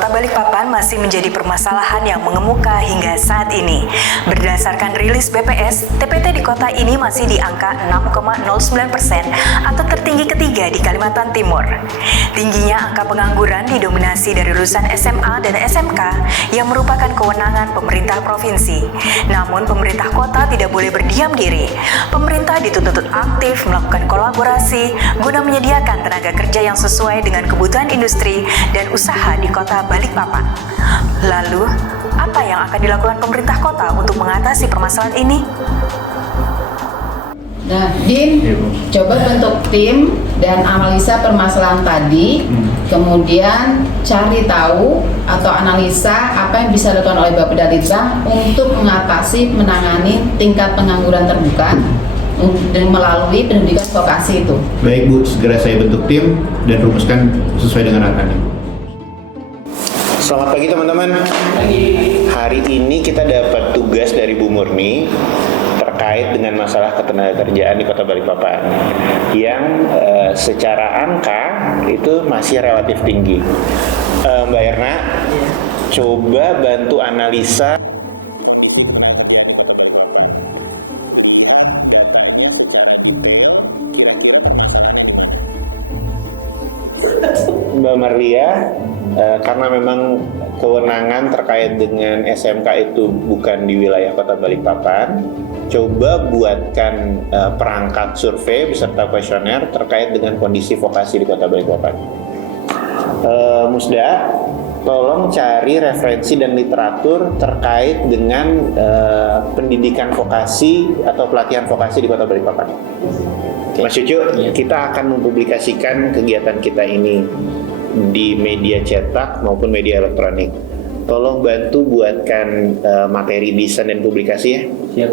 Kota Balikpapan masih menjadi permasalahan yang mengemuka hingga saat ini. Berdasarkan rilis BPS, TPT di kota ini masih di angka 6,09% atau tertinggi ketiga di Kalimantan Timur. Tingginya angka pengangguran didominasi dari lulusan SMA dan SMK yang merupakan kewenangan pemerintah provinsi. Namun pemerintah kota tidak boleh berdiam diri. Pemerintah dituntut aktif melakukan kolaborasi guna menyediakan tenaga kerja yang sesuai dengan kebutuhan industri dan usaha di Kota Balikpapan. Lalu, apa yang akan dilakukan pemerintah kota untuk mengatasi permasalahan ini? Nah, Din, coba bentuk tim dan analisa permasalahan tadi, kemudian cari tahu atau analisa apa yang bisa dilakukan oleh Bapedalitbang untuk menangani tingkat pengangguran terbuka dan melalui pendidikan vokasi itu. Baik Bu, segera saya bentuk tim dan rumuskan sesuai dengan arahannya. Selamat pagi teman-teman. Hari ini kita dapat tugas dari Bu Murni terkait dengan masalah ketenagakerjaan di Kota Balikpapan yang secara angka itu masih relatif tinggi. Mbak Erna, coba bantu analisa Mbak Marlia, karena memang kewenangan terkait dengan SMK itu bukan di wilayah Kota Balikpapan, coba buatkan perangkat survei beserta kuesioner terkait dengan kondisi vokasi di Kota Balikpapan. Musda, tolong cari referensi dan literatur terkait dengan pendidikan vokasi atau pelatihan vokasi di Kota Balikpapan. Mas Cucu, kita akan mempublikasikan kegiatan kita ini di media cetak maupun media elektronik. Tolong bantu buatkan materi desain dan publikasi ya. Siap.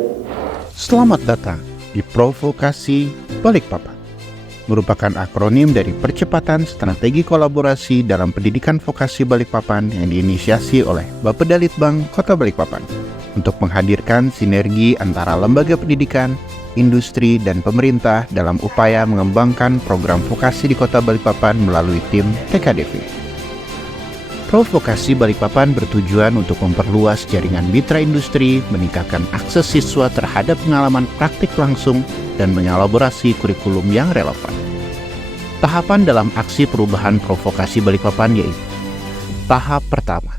Selamat datang di Provokasi Balikpapan. Merupakan akronim dari Percepatan Strategi Kolaborasi dalam Pendidikan Vokasi Balikpapan yang diinisiasi oleh Bapedalitbang Kota Balikpapan untuk menghadirkan sinergi antara lembaga pendidikan, industri, dan pemerintah dalam upaya mengembangkan program vokasi di Kota Balikpapan melalui tim TKDV. Provokasi Balikpapan bertujuan untuk memperluas jaringan mitra industri, meningkatkan akses siswa terhadap pengalaman praktik langsung, dan mengelaborasi kurikulum yang relevan. Tahapan dalam aksi perubahan Provokasi Balikpapan yaitu: tahap pertama,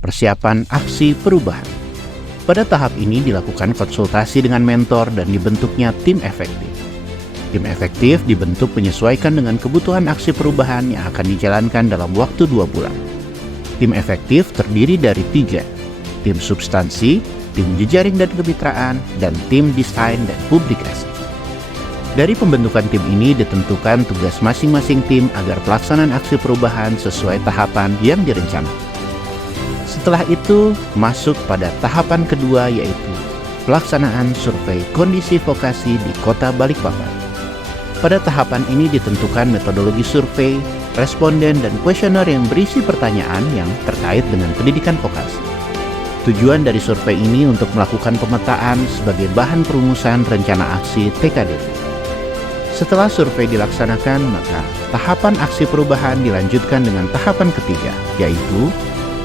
persiapan aksi perubahan. Pada tahap ini dilakukan konsultasi dengan mentor dan dibentuknya tim efektif. Tim efektif dibentuk menyesuaikan dengan kebutuhan aksi perubahan yang akan dijalankan dalam waktu 2 bulan. Tim efektif terdiri dari 3, tim substansi, tim jejaring dan kemitraan, dan tim desain dan publikasi. Dari pembentukan tim ini ditentukan tugas masing-masing tim agar pelaksanaan aksi perubahan sesuai tahapan yang direncanakan. Setelah itu, masuk pada tahapan kedua yaitu pelaksanaan survei kondisi vokasi di Kota Balikpapan. Pada tahapan ini ditentukan metodologi survei, responden, dan kuesioner yang berisi pertanyaan yang terkait dengan pendidikan vokasi. Tujuan dari survei ini untuk melakukan pemetaan sebagai bahan perumusan rencana aksi TKDV. Setelah survei dilaksanakan, maka tahapan aksi perubahan dilanjutkan dengan tahapan ketiga, yaitu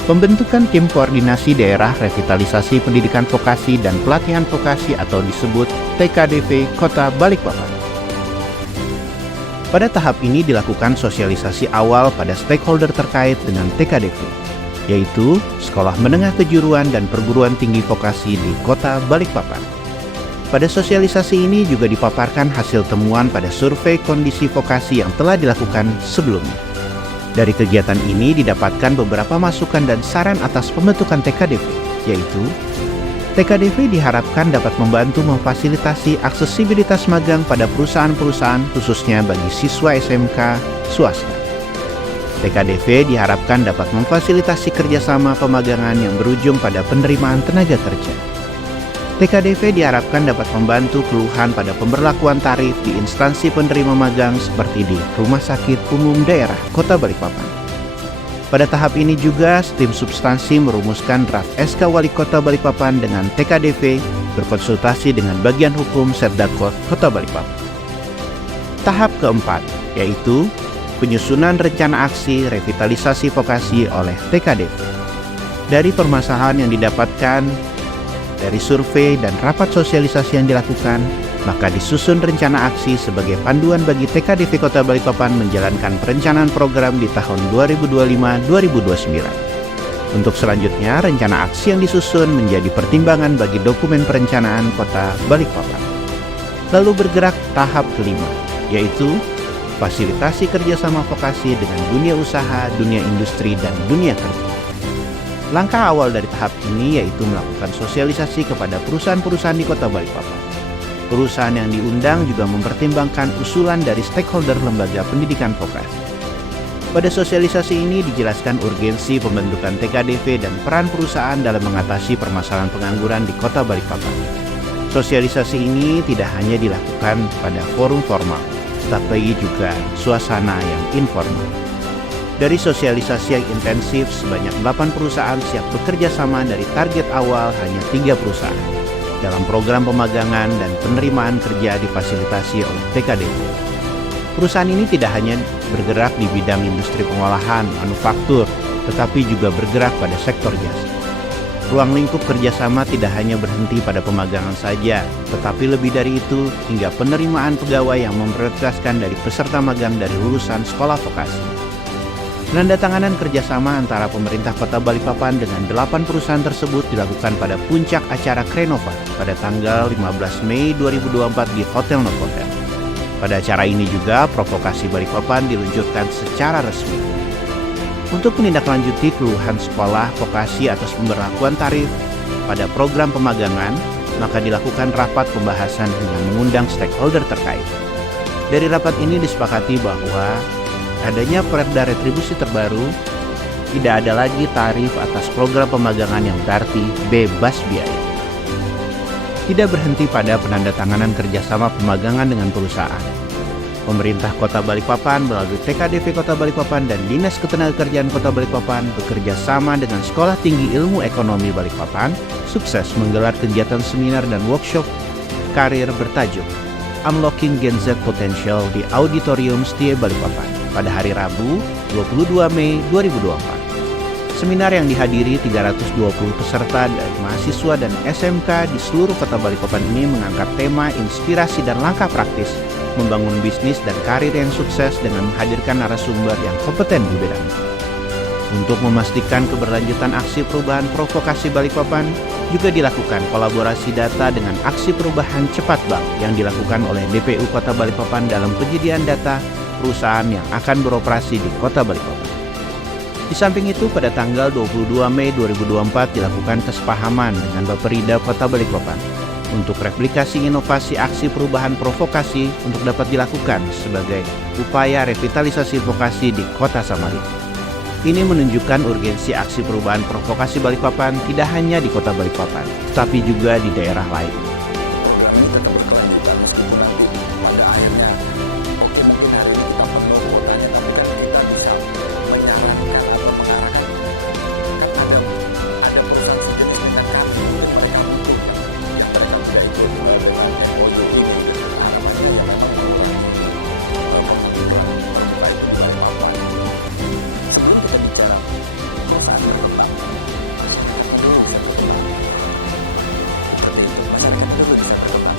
pembentukan tim koordinasi daerah revitalisasi pendidikan vokasi dan pelatihan vokasi atau disebut TKDV Kota Balikpapan. Pada tahap ini dilakukan sosialisasi awal pada stakeholder terkait dengan TKDV, yaitu Sekolah Menengah Kejuruan dan Perguruan Tinggi Vokasi di Kota Balikpapan. Pada sosialisasi ini juga dipaparkan hasil temuan pada survei kondisi vokasi yang telah dilakukan sebelumnya. Dari kegiatan ini didapatkan beberapa masukan dan saran atas pembentukan TKDV, yaitu TKDV diharapkan dapat membantu memfasilitasi aksesibilitas magang pada perusahaan-perusahaan khususnya bagi siswa SMK swasta. TKDV diharapkan dapat memfasilitasi kerjasama pemagangan yang berujung pada penerimaan tenaga kerja. TKDV diharapkan dapat membantu keluhan pada pemberlakuan tarif di instansi penerima magang seperti di Rumah Sakit Umum Daerah Kota Balikpapan. Pada tahap ini juga tim substansi merumuskan draft SK Wali Kota Balikpapan dengan TKDV berkonsultasi dengan bagian hukum Setdakot Kota Balikpapan. Tahap keempat yaitu penyusunan rencana aksi revitalisasi vokasi oleh TKDV. Dari permasalahan yang didapatkan dari survei dan rapat sosialisasi yang dilakukan, maka disusun rencana aksi sebagai panduan bagi TKDV Kota Balikpapan menjalankan perencanaan program di tahun 2025-2029. Untuk selanjutnya, rencana aksi yang disusun menjadi pertimbangan bagi dokumen perencanaan Kota Balikpapan. Lalu bergerak tahap kelima, yaitu fasilitasi kerjasama vokasi dengan dunia usaha, dunia industri, dan dunia kerja. Langkah awal dari tahap ini yaitu melakukan sosialisasi kepada perusahaan-perusahaan di Kota Balikpapan. Perusahaan yang diundang juga mempertimbangkan usulan dari stakeholder lembaga pendidikan vokasi. Pada sosialisasi ini dijelaskan urgensi pembentukan TKDV dan peran perusahaan dalam mengatasi permasalahan pengangguran di Kota Balikpapan. Sosialisasi ini tidak hanya dilakukan pada forum formal, tapi juga suasana yang informal. Dari sosialisasi yang intensif, sebanyak 8 perusahaan siap bekerja sama dari target awal hanya 3 perusahaan dalam program pemagangan dan penerimaan kerja difasilitasi oleh TKDV. Perusahaan ini tidak hanya bergerak di bidang industri pengolahan, manufaktur, tetapi juga bergerak pada sektor jasa. Ruang lingkup kerjasama tidak hanya berhenti pada pemagangan saja, tetapi lebih dari itu hingga penerimaan pegawai yang memprioritaskan dari peserta magang dari lulusan sekolah vokasi. Penandatanganan kerjasama antara pemerintah Kota Balikpapan dengan 8 perusahaan tersebut dilakukan pada puncak acara Krenova pada tanggal 15 Mei 2024 di Hotel Novotel. Pada acara ini juga Provokasi Balikpapan diluncurkan secara resmi. Untuk menindaklanjuti keluhan sekolah vokasi atas pemberlakuan tarif pada program pemagangan, maka dilakukan rapat pembahasan dengan mengundang stakeholder terkait. Dari rapat ini disepakati bahwa adanya perda retribusi terbaru, tidak ada lagi tarif atas program pemagangan yang berarti bebas biaya. Tidak berhenti pada penandatanganan kerjasama pemagangan dengan perusahaan. Pemerintah Kota Balikpapan melalui TKDV Kota Balikpapan dan Dinas Ketenagakerjaan Kota Balikpapan bekerja sama dengan Sekolah Tinggi Ilmu Ekonomi Balikpapan sukses menggelar kegiatan seminar dan workshop karir bertajuk Unlocking Gen Z Potential di Auditorium Setie Balikpapan pada hari Rabu 22 Mei 2024. Seminar yang dihadiri 320 peserta dari mahasiswa dan SMK di seluruh Kota Balikpapan ini mengangkat tema inspirasi dan langkah praktis membangun bisnis dan karir yang sukses dengan menghadirkan narasumber yang kompeten di bidangnya. Untuk memastikan keberlanjutan aksi perubahan provokasi Balikpapan, juga dilakukan kolaborasi data dengan aksi perubahan cepat bank yang dilakukan oleh DPU Kota Balikpapan dalam penyediaan data perusahaan yang akan beroperasi di Kota Balikpapan. Di samping itu, pada tanggal 22 Mei 2024 dilakukan kesepahaman dengan Bapperida Kota Balikpapan untuk replikasi inovasi aksi perubahan provokasi untuk dapat dilakukan sebagai upaya revitalisasi vokasi di Kota Samarinda. Ini menunjukkan urgensi aksi perubahan provokasi Balikpapan tidak hanya di Kota Balikpapan, tapi juga di daerah lain. Program ini tetap berkelanjutan meskipun nanti pada akhirnya oke mungkin hari ini kita perlu kotanya, tapi kan kita bisa menyarankan atau mengarahkan kan ada perusahaan sejenis dengan kami yang mereka butuhkan, yang mereka tidak ikut dengan MOU ini harapannya yang memang kebutuhan baik di Balikpapan. Sebelum kita bicara perusahaan yang tetap, masyarakat dulu bisa berkembang. Seperti itu, masyarakat dulu bisa berkembang.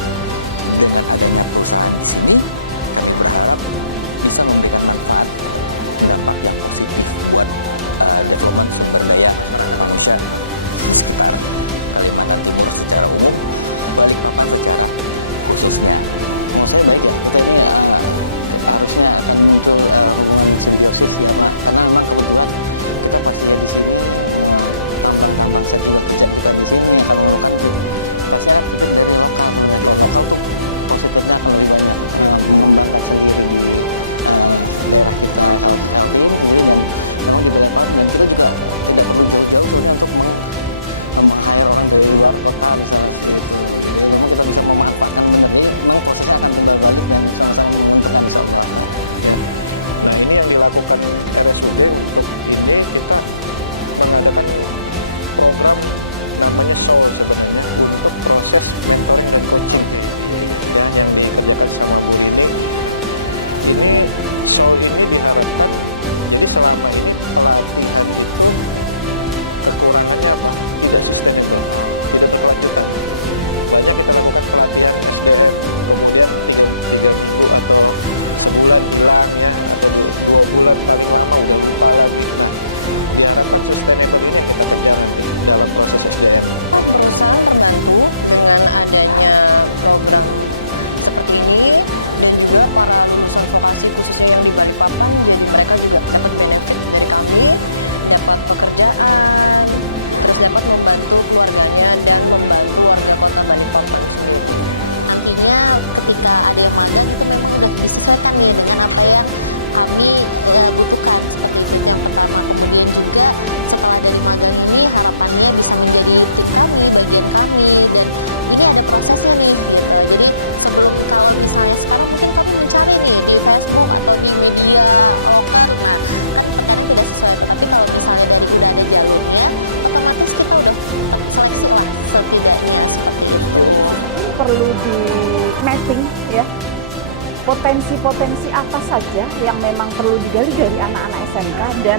potensi-potensi apa saja yang memang perlu digali dari anak-anak SMK dan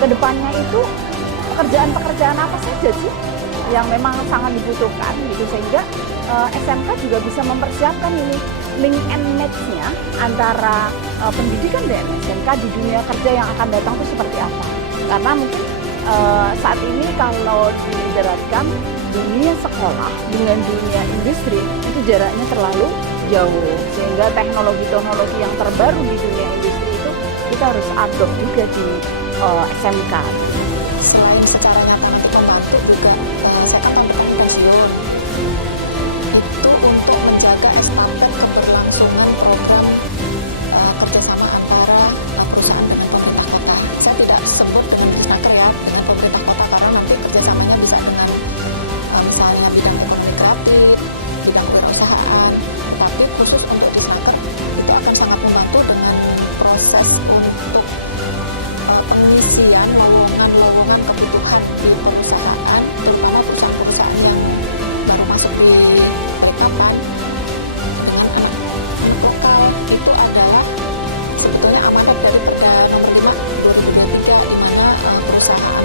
kedepannya itu pekerjaan-pekerjaan apa saja sih yang memang sangat dibutuhkan gitu, sehingga SMK juga bisa mempersiapkan ini link and match-nya antara pendidikan dan SMK di dunia kerja yang akan datang itu seperti apa. Karena mungkin saat ini kalau diibaratkan dunia sekolah dengan dunia industri itu jaraknya terlalu jauh, sehingga teknologi-teknologi yang terbaru di dunia industri itu kita harus adopt juga di SMK. Selain secara nyata nanti membantu juga saya akan pensiun itu untuk menjaga estafet keberlangsungan program kerjasama antara perusahaan dengan pemerintah kota. Saya tidak sebut dengan Disnaker ya, dengan pemerintah kota, karena nanti kerjasamanya bisa dengan misalnya bidang ekonomi kreatif, bidang kewirausahaan, tapi khusus untuk Disnaker itu akan sangat membantu dengan proses untuk pengisian lowongan kebutuhan di perusahaan, terutama perusahaan-perusahaan yang baru masuk di Balikpapan dengan anak lokal. Itu adalah sebetulnya amanat dari Perda nomor 5 2023, di mana perusahaan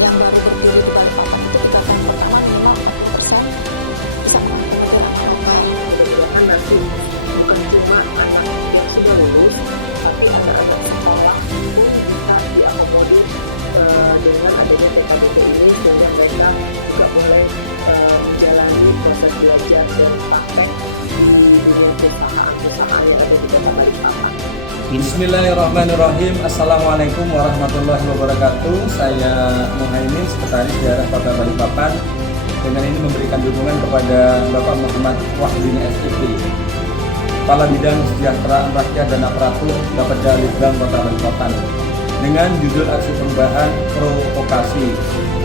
yang baru berdiri di Balikpapan itu tahun pertama minimal 40% bisa menampung anak lokal. Mudah-mudahan nanti bukan cuma anak yang sudah lulus, tapi anak-anak sekolah pun bisa diakomodir dengan adanya TKBT ini, sehingga mereka juga boleh menjalani proses belajar dan praktek di dunia perusahaan-perusahaan yang ada di Kota Balikpapan. Bismillahirrahmanirrahim. Assalamualaikum warahmatullahi wabarakatuh. Saya Muhaimin, Sekretaris Daerah Kota Balikpapan. Dengan ini memberikan dukungan kepada Bapak Muhammad Wahdini SIP, Kepala Bidang Kesejahteraan Rakyat dan Aparatur Bapeda Litbang Kota Balikpapan, dengan judul aksi perubahan provokasi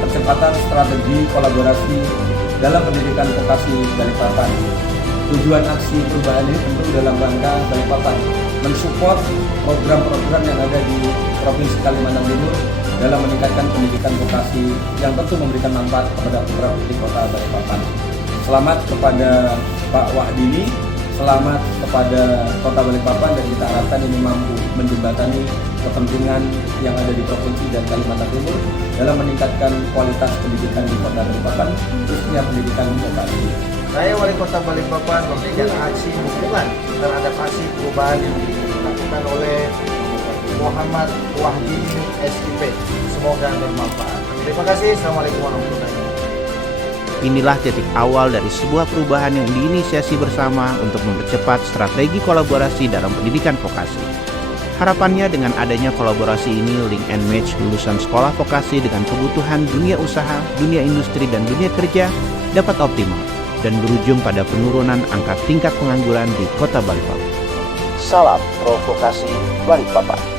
percepatan strategi kolaborasi dalam pendidikan vokasi Balikpapan. Tujuan aksi perubahan ini tentu dalam rangka Balikpapan mensupport program-program yang ada di Provinsi Kalimantan Timur dalam meningkatkan pendidikan vokasi yang tentu memberikan manfaat kepada program di Kota Balikpapan. Selamat kepada Pak Wahdini, selamat kepada Kota Balikpapan, dan kita harapkan ini mampu menjembatani kepentingan yang ada di Provinsi dan Kalimantan Timur dalam meningkatkan kualitas pendidikan di Kota Balikpapan, khususnya pendidikan vokasi. Saya Wali Kota Balikpapan memberikan aksi dukungan terhadap aksi perubahan yang dilakukan oleh Muhammad Wahdini SIP. Semoga bermanfaat. Terima kasih. Assalamualaikum warahmatullahi wabarakatuh. Inilah titik awal dari sebuah perubahan yang diinisiasi bersama untuk mempercepat strategi kolaborasi dalam pendidikan vokasi. Harapannya dengan adanya kolaborasi ini, link and match lulusan sekolah vokasi dengan kebutuhan dunia usaha, dunia industri, dan dunia kerja dapat optimal dan berujung pada penurunan angka tingkat pengangguran di Kota Balikpapan. Salam Provokasi Balikpapan.